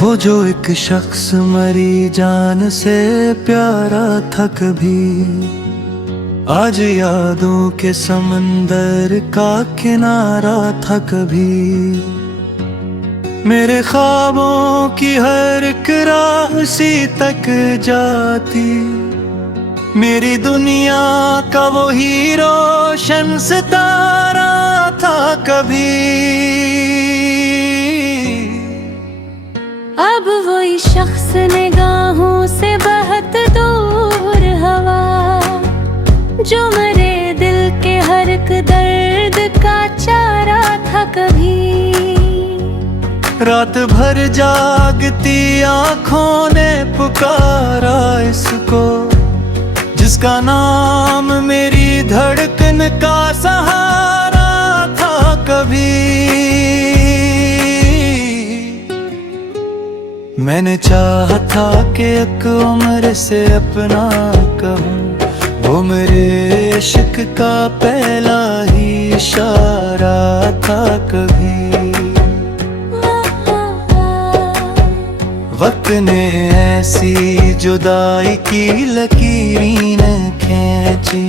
वो जो एक शख्स मरी जान से प्यारा था कभी, आज यादों के समंदर का किनारा था कभी। मेरे ख्वाबों की हर एक राह उसी तक जाती, मेरी दुनिया का वो ही रोशन सितारा था कभी। अब वही शख्स निगाहों से बहुत दूर हवा, जो मेरे दिल के हर एक दर्द का चारा था कभी। रात भर जागती आँखों ने पुकारा इसको, जिसका नाम मेरी धड़कन का सहारा था कभी। मैंने चाहा था कि एक उम्र से अपना कहूँ, वो मेरे इश्क का पहला ही इशारा था कभी। वक्त ने ऐसी जुदाई की लकीरें खींची,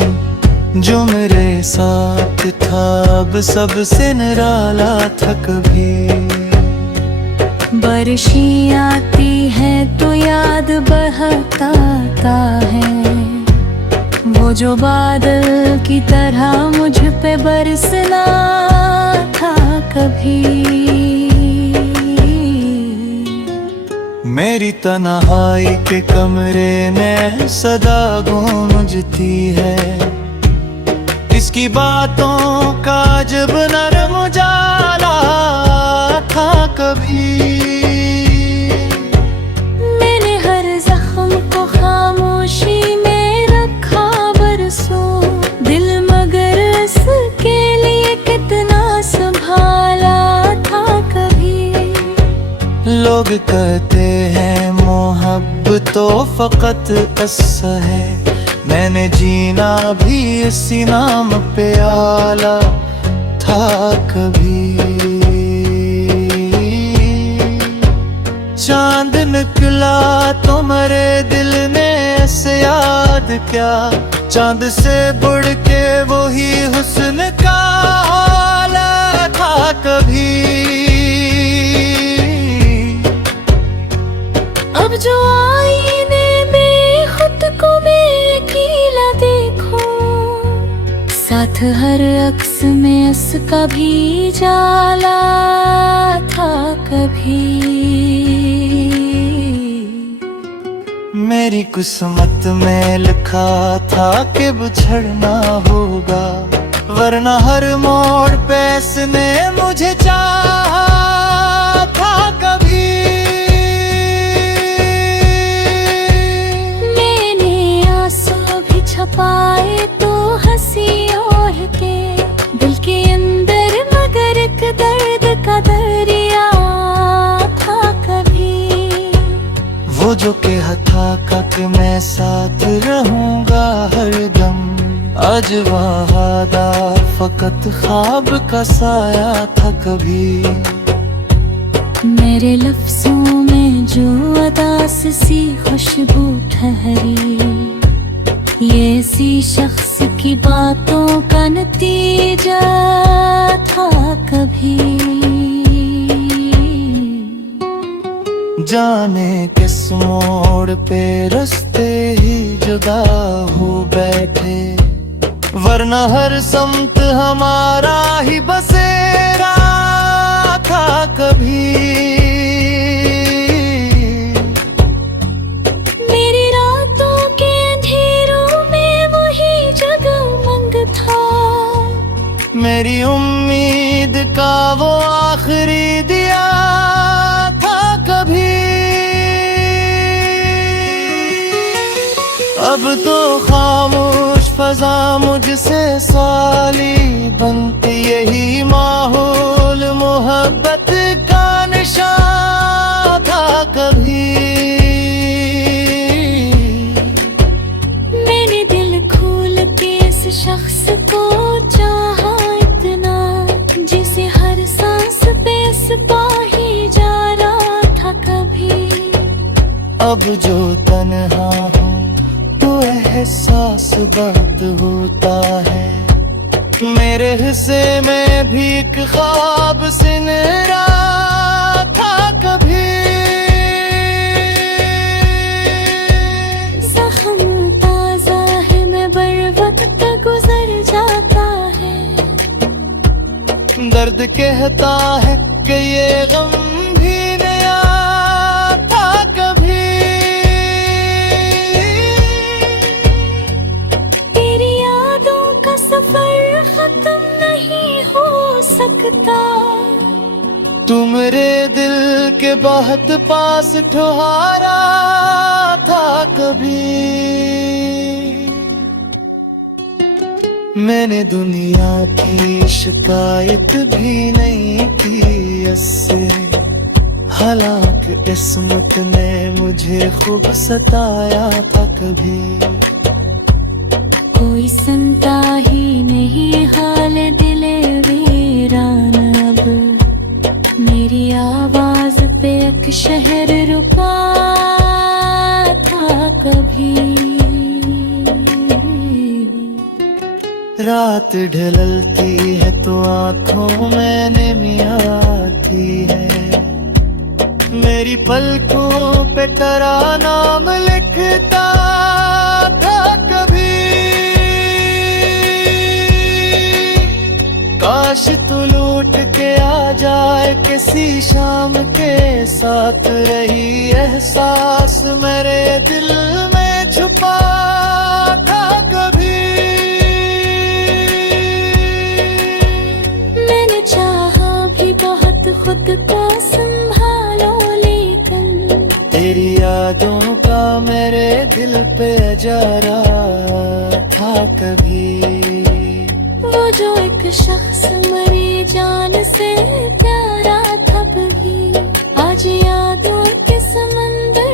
जो मेरे साथ था अब सबसे निराला था कभी। बारिशें आती है तो याद बहकाता है, वो जो बादल की तरह मुझ पे बरसना था कभी। मेरी तन्हाई के कमरे में सदा गूंजती है, इसकी बातों का जब नरम उजाला था कभी। मैंने हर जख्म को खामोशी में रखा बरसों, दिल मगर इसके लिए कितना संभाला था कभी। लोग कहते हैं मोहब्बत तो फकत किस्सा है, मैंने जीना भी इसी नाम पे आला था कभी। चांद निकला तो मेरे दिल ने ऐसे याद क्या, चांद से बढ़ के वही हुस्न का आला था कभी। अब जो आईने में खुद को मैं अकेला देखूं, साथ हर अक्स में उसका भी जाला था कभी। मेरी किस्मत में लिखा था कि बिछड़ना होगा, वरना हर मोड़ पे इसने मुझे चाहा था कभी। मैंने आंसू भी छपाए तो हंसी ओढ़ के, दिल के अंदर मगर एक दर्द का दरिया था कभी। वो जो कहा था कि मैं साथ रहूंगा हरदम, आज वादा फकत ख्वाब का साया था कभी। मेरे लफ्जों में जो अदास सी खुशबू ठहरी, ये इसी शख्स की बातों का नतीजा था कभी। जाने किस मोड़ पे रास्ते ही जुदा हो बैठे, वरना हर समत हमारा ही बसेरा था कभी। मेरी रातों के अंधेरों में वही जगमग था, मेरी उम्मीद का वो आखिरी दिया था कभी। अब तो खामोश फजा मुझसे साली बनती, यही माहौल मोहब्बत का निशान था कभी। मैंने दिल खोल के इस शख्स को चाहा इतना, जिसे हर सांस पे इस पा ही जा रहा था कभी। अब जो तन्हा हूँ तो एहसास बहुत होता है। मेरे हिस्से में भी एक ख्वाब सिनरा था कभी। जख्म ताजा है मैं बर वक्त गुजर जाता है। दर्द कहता है कि ये गम भी नया था कभी। तेरी यादों का सफर खत्म नहीं हो सकता। तू मेरे दिल के बहुत पास ठुहारा था कभी। मैंने दुनिया की शिकायत भी नहीं की इससे। हालांकि किस्मत ने मुझे खूब सताया था कभी। कोई सुनता ही नहीं हाल दिले वीरान अब। मेरी आवाज पे एक शहर रुका था कभी। रात ढलती है तो आंखों में नमी आती है। मेरी पलकों पे तेरा नाम लिखता था कभी। काश तू लौट के आ जाए किसी शाम के साथ। रही एहसास मेरे दिल में छुपा था कभी। बहुत खुद को संभालो लेकिन तेरी यादों का मेरे दिल पे अजारा था कभी। वो जो एक शख्स मेरी जान से प्यारा था कभी। आज यादों के समंदर